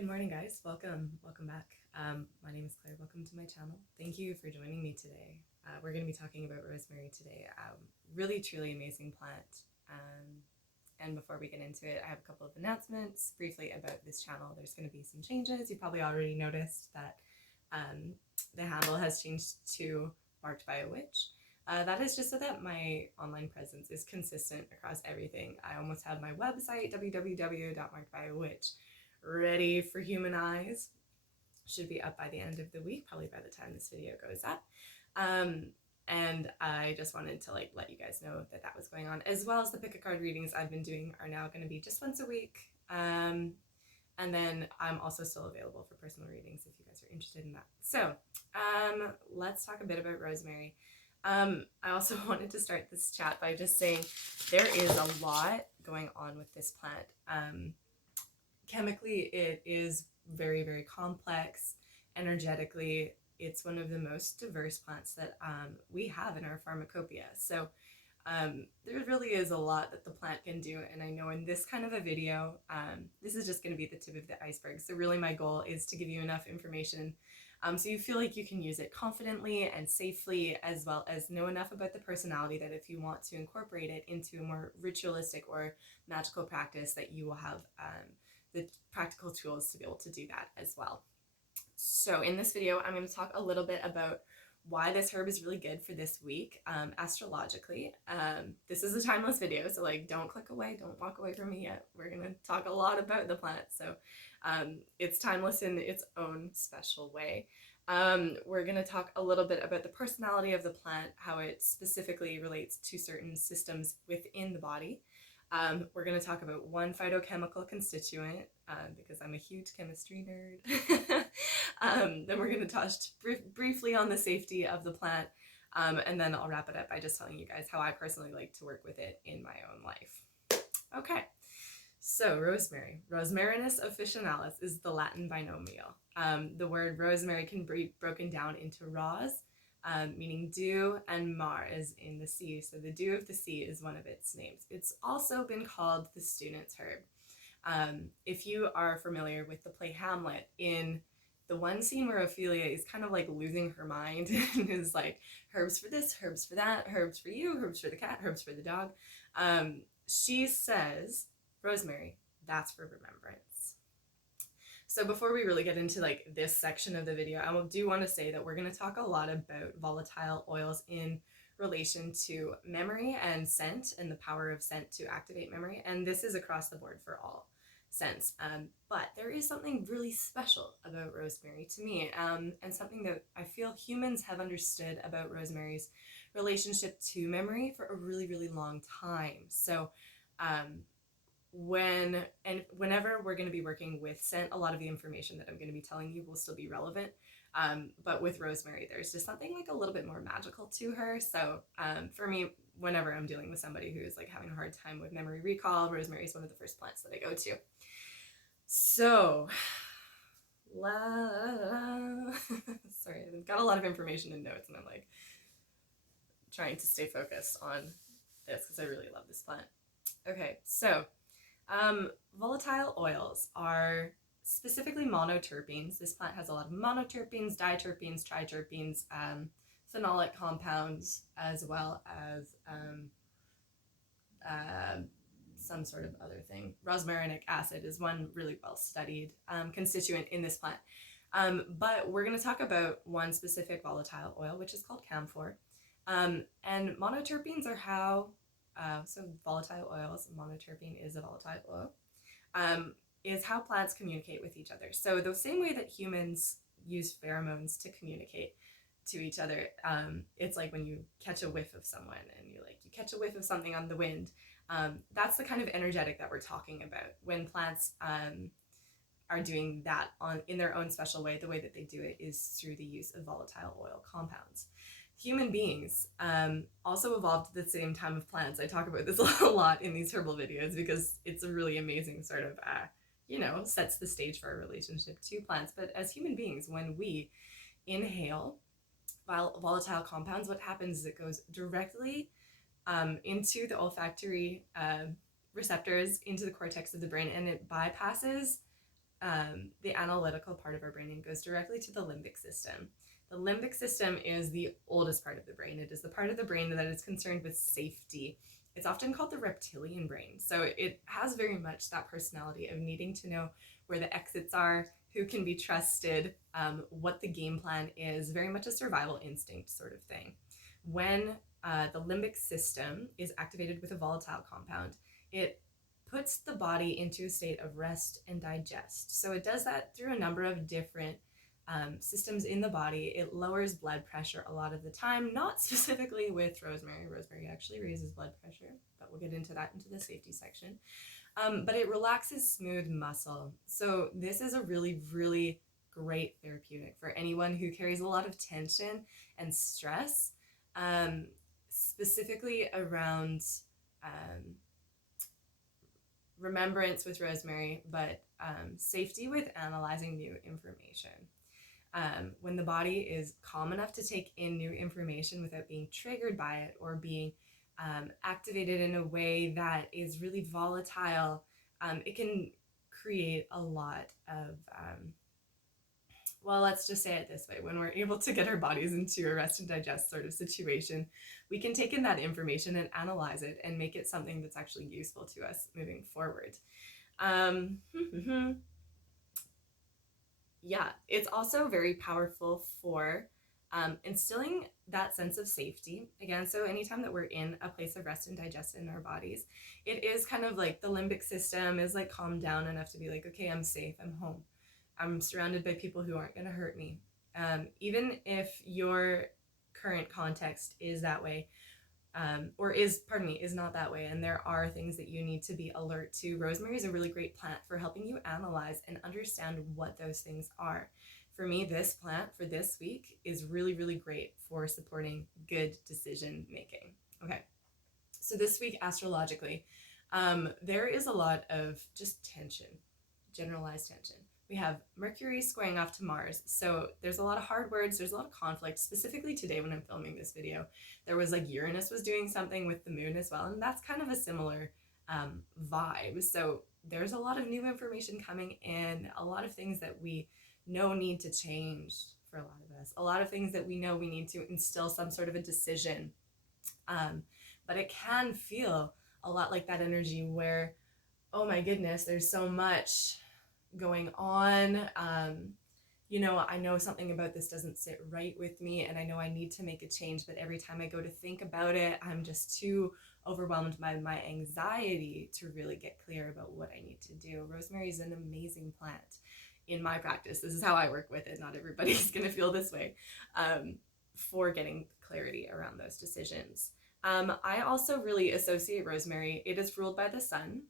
Good morning, guys. Welcome back. My name is Claire. Welcome to my channel. Thank you for joining me today. We're going to be talking about rosemary today. Really, truly amazing plant. And before we get into it, I have a couple of announcements briefly about this channel. There's going to be some changes. You probably already noticed that the handle has changed to Marked by a Witch. That is just so that my online presence is consistent across everything. I almost have my website, www.markedbyawitch, ready for human eyes. Should be up by the end of the week, probably by the time this video goes up. And I just wanted to let you guys know that that was going on, as well as the pick a card readings I've been doing are now going to be just once a week. And then I'm also still available for personal readings if you guys are interested in that. So let's talk a bit about rosemary. I also wanted to start this chat by just saying there is a lot going on with this plant. Chemically, it is very, very complex. Energetically, it's one of the most diverse plants that we have in our pharmacopoeia. So there really is a lot that the plant can do. And I know in this kind of a video, this is just going to be the tip of the iceberg. So really my goal is to give you enough information so you feel like you can use it confidently and safely, as well as know enough about the personality that if you want to incorporate it into a more ritualistic or magical practice, that you will have the practical tools to be able to do that as well. So in this video, I'm going to talk a little bit about why this herb is really good for this week astrologically. This is a timeless video, so don't click away, don't walk away from me yet. We're going to talk a lot about the plant, so it's timeless in its own special way. We're going to talk a little bit about the personality of the plant, how it specifically relates to certain systems within the body. We're going to talk about one phytochemical constituent because I'm a huge chemistry nerd. Then we're going to touch briefly on the safety of the plant, and then I'll wrap it up by just telling you guys how I personally like to work with it in my own life. Okay, so rosemary. Rosmarinus officinalis is the Latin binomial. The word rosemary can be broken down into ros, meaning dew, and mar is in the sea. So the dew of the sea is one of its names. It's also been called the student's herb. If you are familiar with the play Hamlet, in the one scene where Ophelia is kind of losing her mind and is herbs for this, herbs for that, herbs for you, herbs for the cat, herbs for the dog, she says, rosemary, that's for remembrance. So before we really get into this section of the video, I do want to say that we're going to talk a lot about volatile oils in relation to memory and scent, and the power of scent to activate memory. And this is across the board for all scents. But there is something really special about rosemary to me, and something that I feel humans have understood about rosemary's relationship to memory for a really, really long time. So whenever we're going to be working with scent, a lot of the information that I'm going to be telling you will still be relevant. But with rosemary, there's just something a little bit more magical to her. So for me, whenever I'm dealing with somebody who is having a hard time with memory recall, rosemary is one of the first plants that I go to. So, sorry, I've got a lot of information in notes, and I'm trying to stay focused on this because I really love this plant. Okay, so volatile oils are specifically monoterpenes. This plant has a lot of monoterpenes, diterpenes, triterpenes, phenolic compounds, as well as some sort of other thing. Rosmarinic acid is one really well studied constituent in this plant. But we're going to talk about one specific volatile oil, which is called camphor. And monoterpenes are how so volatile oils, monoterpene is a volatile oil, is how plants communicate with each other. So the same way that humans use pheromones to communicate to each other, it's like when you catch a whiff of someone and you catch a whiff of something on the wind. That's the kind of energetic that we're talking about when plants are doing that in their own special way. The way that they do it is through the use of volatile oil compounds. Human beings also evolved at the same time of plants. I talk about this a lot in these herbal videos because it's a really amazing sort of, sets the stage for our relationship to plants. But as human beings, when we inhale volatile compounds, what happens is it goes directly into the olfactory receptors, into the cortex of the brain, and it bypasses the analytical part of our brain and goes directly to the limbic system. The limbic system is the oldest part of the brain. It is the part of the brain that is concerned with safety. It's often called the reptilian brain. So it has very much that personality of needing to know where the exits are, who can be trusted, what the game plan is, very much a survival instinct sort of thing. When the limbic system is activated with a volatile compound, it puts the body into a state of rest and digest. So it does that through a number of different systems in the body. It lowers blood pressure a lot of the time, not specifically with rosemary. Rosemary actually raises blood pressure, but we'll get into that into the safety section. But it relaxes smooth muscle. So this is a really, really great therapeutic for anyone who carries a lot of tension and stress, specifically around remembrance with rosemary, but safety with analyzing new information. When the body is calm enough to take in new information without being triggered by it or being activated in a way that is really volatile, it can create a lot of, well, let's just say it this way. When we're able to get our bodies into a rest and digest sort of situation, we can take in that information and analyze it and make it something that's actually useful to us moving forward. Yeah, it's also very powerful for instilling that sense of safety. Again, so anytime that we're in a place of rest and digest in our bodies, it is kind of like the limbic system is like calmed down enough to be like, okay, I'm safe, I'm home. I'm surrounded by people who aren't going to hurt me. Even if your current context is that way, is not that way, and there are things that you need to be alert to, rosemary is a really great plant for helping you analyze and understand what those things are. For me, this plant for this week is really, really great for supporting good decision making. Okay, so this week astrologically, there is a lot of just tension, generalized tension. We have Mercury squaring off to Mars. So there's a lot of hard words, there's a lot of conflict. Specifically today when I'm filming this video, there was like Uranus was doing something with the moon as well. And that's kind of a similar vibe. So there's a lot of new information coming in, a lot of things that we know need to change for a lot of us, a lot of things that we know we need to instill some sort of a decision. But it can feel a lot like that energy where, oh my goodness, there's so much going on. I know something about this doesn't sit right with me, and I know I need to make a change, but every time I go to think about it, I'm just too overwhelmed by my anxiety to really get clear about what I need to do. Rosemary is an amazing plant in my practice. This is how I work with it. Not everybody's going to feel this way, for getting clarity around those decisions. I also really associate rosemary. It is ruled by the sun.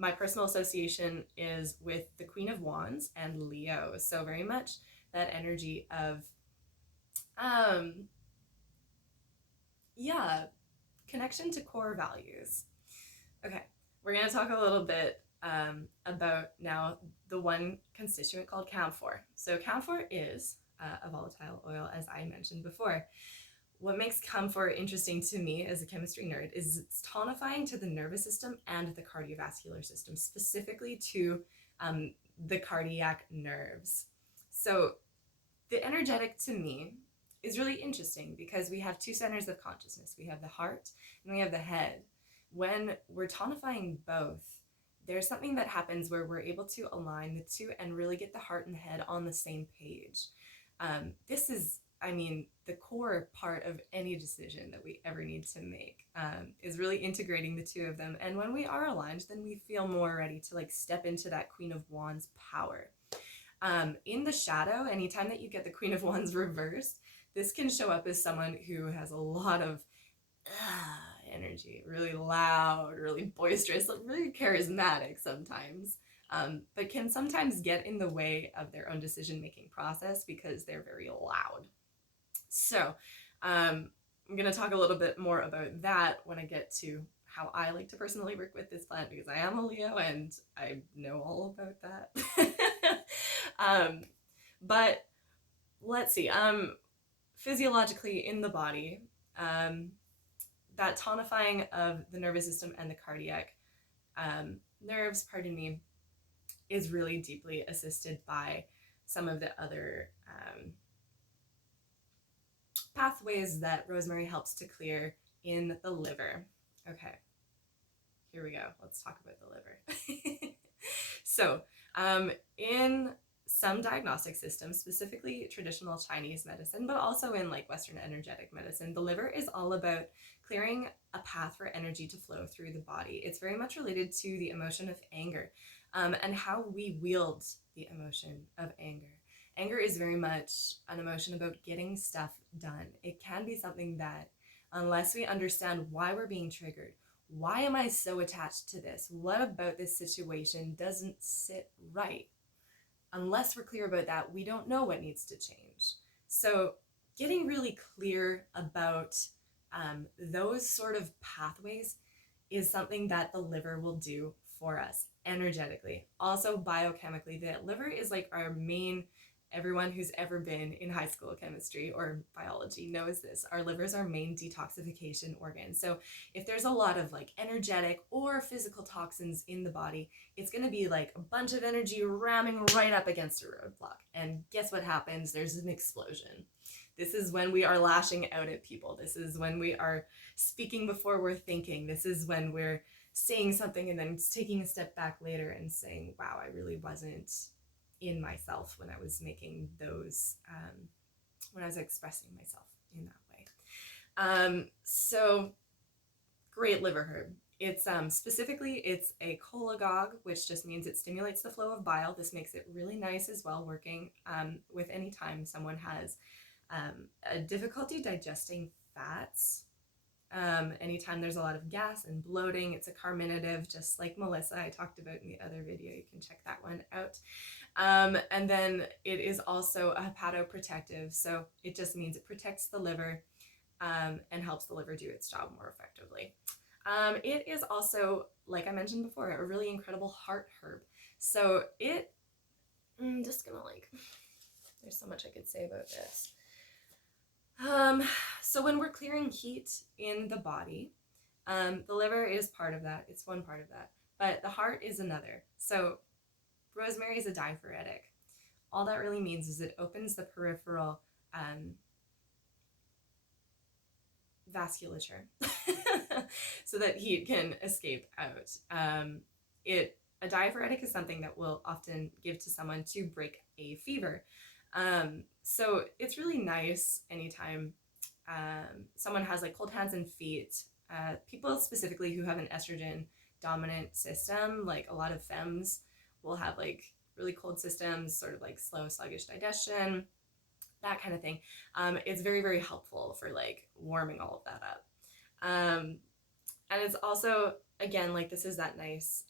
My personal association is with the Queen of Wands and Leo. So very much that energy of, connection to core values. Okay, we're going to talk a little bit about now the one constituent called camphor. So camphor is a volatile oil, as I mentioned before. What makes camphor interesting to me as a chemistry nerd is it's tonifying to the nervous system and the cardiovascular system, specifically to the cardiac nerves. So the energetic to me is really interesting because we have two centers of consciousness. We have the heart and we have the head. When we're tonifying both, there's something that happens where we're able to align the two and really get the heart and the head on the same page. This is, the core part of any decision that we ever need to make, is really integrating the two of them. And when we are aligned, then we feel more ready to step into that Queen of Wands power. In the shadow, anytime that you get the Queen of Wands reversed, this can show up as someone who has a lot of energy, really loud, really boisterous, really charismatic sometimes, but can sometimes get in the way of their own decision-making process because they're very loud. So I'm going to talk a little bit more about that when I get to how I like to personally work with this plant, because I am a Leo and I know all about that. But let's see, physiologically in the body, that tonifying of the nervous system and the cardiac nerves, is really deeply assisted by some of the other pathways that rosemary helps to clear in the liver. Okay, here we go. Let's talk about the liver. So, in some diagnostic systems, specifically traditional Chinese medicine, but also in like Western energetic medicine, the liver is all about clearing a path for energy to flow through the body. It's very much related to the emotion of anger, and how we wield the emotion of anger. Anger is very much an emotion about getting stuff done. It can be something that, unless we understand why we're being triggered, why am I so attached to this? What about this situation doesn't sit right? Unless we're clear about that, we don't know what needs to change. So getting really clear about those sort of pathways is something that the liver will do for us energetically. Also biochemically, the liver is like our main, everyone who's ever been in high school chemistry or biology knows this. Our liver is our main detoxification organ. So if there's a lot of like energetic or physical toxins in the body, it's going to be like a bunch of energy ramming right up against a roadblock. And guess what happens? There's an explosion. This is when we are lashing out at people. This is when we are speaking before we're thinking. This is when we're saying something and then taking a step back later and saying, wow, I really wasn't in myself when I was making those, when I was expressing myself in that way. So great liver herb. It's specifically, it's a cholagogue, which just means it stimulates the flow of bile. This makes it really nice as well, working with any time someone has a difficulty digesting fats. Anytime there's a lot of gas and bloating, it's a carminative, just like Melissa I talked about in the other video. You can check that one out. And then it is also a hepatoprotective, so it just means it protects the liver and helps the liver do its job more effectively. It is also, like I mentioned before, a really incredible heart herb. So I'm just gonna there's so much I could say about this. So when we're clearing heat in the body, the liver is part of that. It's one part of that, but the heart is another. So rosemary is a diaphoretic. All that really means is it opens the peripheral vasculature so that heat can escape out. A diaphoretic is something that we'll often give to someone to break a fever. So it's really nice anytime someone has like cold hands and feet. People specifically who have an estrogen dominant system, like a lot of femmes will have like really cold systems, sort of like slow, sluggish digestion, that kind of thing. It's very, very helpful for like warming all of that up. And it's also, again, like this is that nice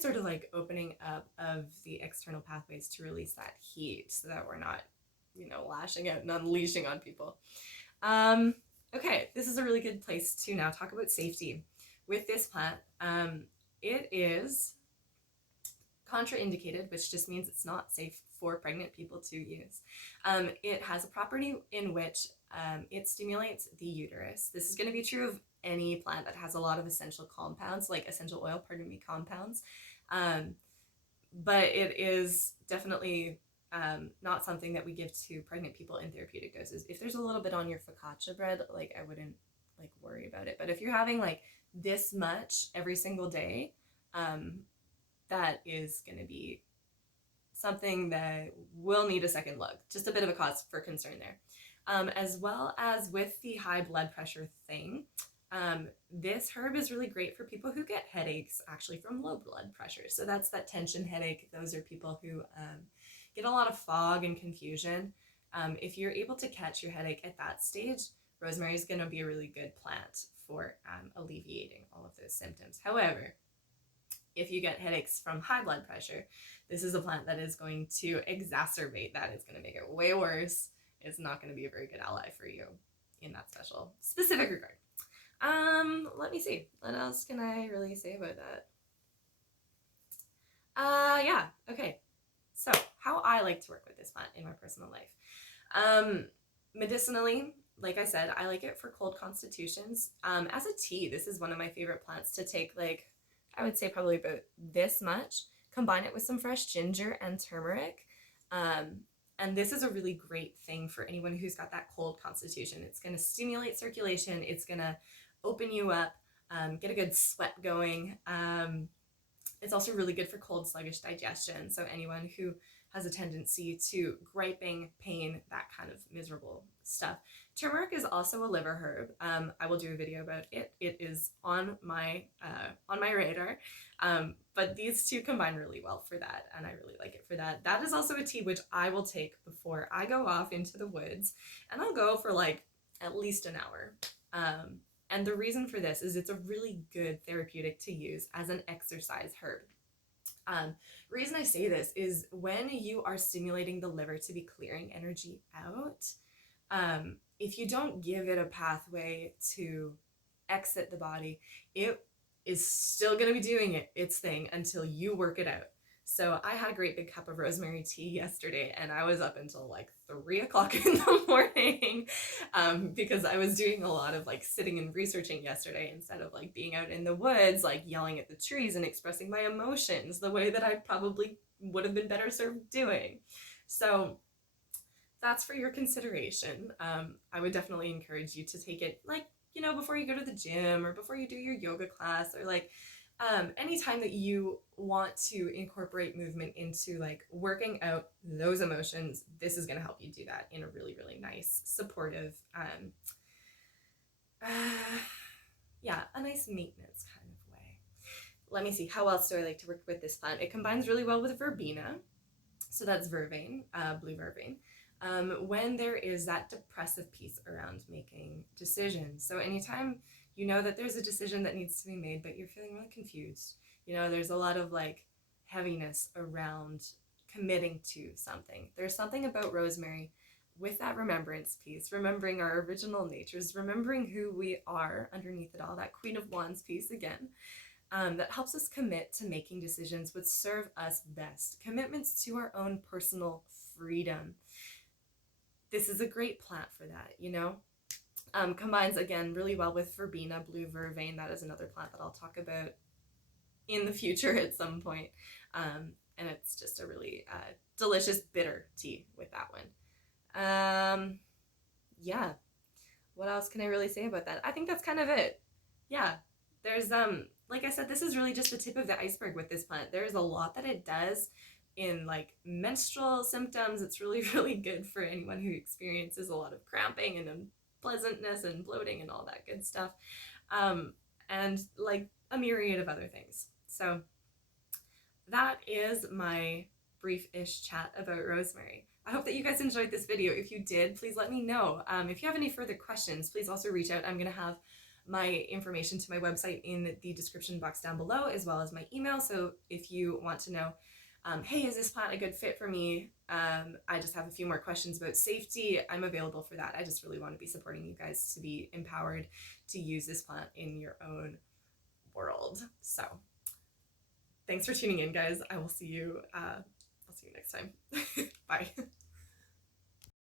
sort of like opening up of the external pathways to release that heat so that we're not, lashing out and unleashing on people. Okay, this is a really good place to now talk about safety. With this plant, it is contraindicated, which just means it's not safe for pregnant people to use. It has a property in which it stimulates the uterus. This is going to be true of any plant that has a lot of essential compounds, like essential oil, compounds. But it is definitely not something that we give to pregnant people in therapeutic doses. If there's a little bit on your focaccia bread, like I wouldn't like worry about it. But if you're having like this much every single day, that is going to be something that will need a second look. Just a bit of a cause for concern there. As well as with the high blood pressure thing, this herb is really great for people who get headaches actually from low blood pressure. So that's that tension headache. Those are people who get a lot of fog and confusion. If you're able to catch your headache at that stage, rosemary is going to be a really good plant for alleviating all of those symptoms. However, if you get headaches from high blood pressure, this is a plant that is going to exacerbate that. It's going to make it way worse. It's not going to be a very good ally for you in that specific regard. Let me see. What else can I really say about that? Yeah, okay. So, how I like to work with this plant in my personal life. Medicinally, like I said, I like it for cold constitutions. As a tea, this is one of my favorite plants to take like I would say probably about this much. Combine it with some fresh ginger and turmeric. And this is a really great thing for anyone who's got that cold constitution. It's going to stimulate circulation. It's going to open you up, get a good sweat going. It's also really good for cold, sluggish digestion. So anyone who has a tendency to griping, pain, that kind of miserable stuff. Turmeric is also a liver herb. I will do a video about it. It is on my radar. But these two combine really well for that, and I really like it for that. That is also a tea which I will take before I go off into the woods, and I'll go for like at least an hour. And the reason for this is it's a really good therapeutic to use as an exercise herb. Reason I say this is when you are stimulating the liver to be clearing energy out, if you don't give it a pathway to exit the body, it is still going to be doing its thing until you work it out. So I had a great big cup of rosemary tea yesterday, and I was up until like 3 o'clock in the morning because I was doing a lot of like sitting and researching yesterday instead of like being out in the woods, like yelling at the trees and expressing my emotions the way that I probably would have been better served doing. So that's for your consideration. I would definitely encourage you to take it like, you know, before you go to the gym or before you do your yoga class, or like anytime that you want to incorporate movement into like working out those emotions, this is going to help you do that in a really, really nice, supportive, yeah, a nice maintenance kind of way. Let me see, how else do I like to work with this plant? It combines really well with verbena. So that's vervain, blue vervain. When there is that depressive piece around making decisions. So anytime you know that there's a decision that needs to be made, but you're feeling really confused, you know, there's a lot of like heaviness around committing to something. There's something about rosemary with that remembrance piece, remembering our original natures, remembering who we are underneath it all, that Queen of Wands piece again, that helps us commit to making decisions which serve us best, commitments to our own personal freedom. This is a great plant for that, you know. Combines again really well with verbena, blue vervain. That is another plant that I'll talk about in the future at some point. And it's just a really delicious bitter tea with that one. Yeah, what else can I really say about that? I think that's kind of it. Yeah, there's like I said, this is really just the tip of the iceberg with this plant. There's a lot that it does in like menstrual symptoms. It's really, really good for anyone who experiences a lot of cramping and unpleasantness and bloating and all that good stuff, and like a myriad of other things. So that is my brief-ish chat about rosemary. I hope that you guys enjoyed this video. If you did, please let me know. If you have any further questions, please also reach out. I'm going to have my information to my website in the description box down below, as well as my email. So if you want to know, hey, is this plant a good fit for me? I just have a few more questions about safety. I'm available for that. I just really want to be supporting you guys to be empowered to use this plant in your own world. So thanks for tuning in, guys. I will see you, I'll see you next time. Bye.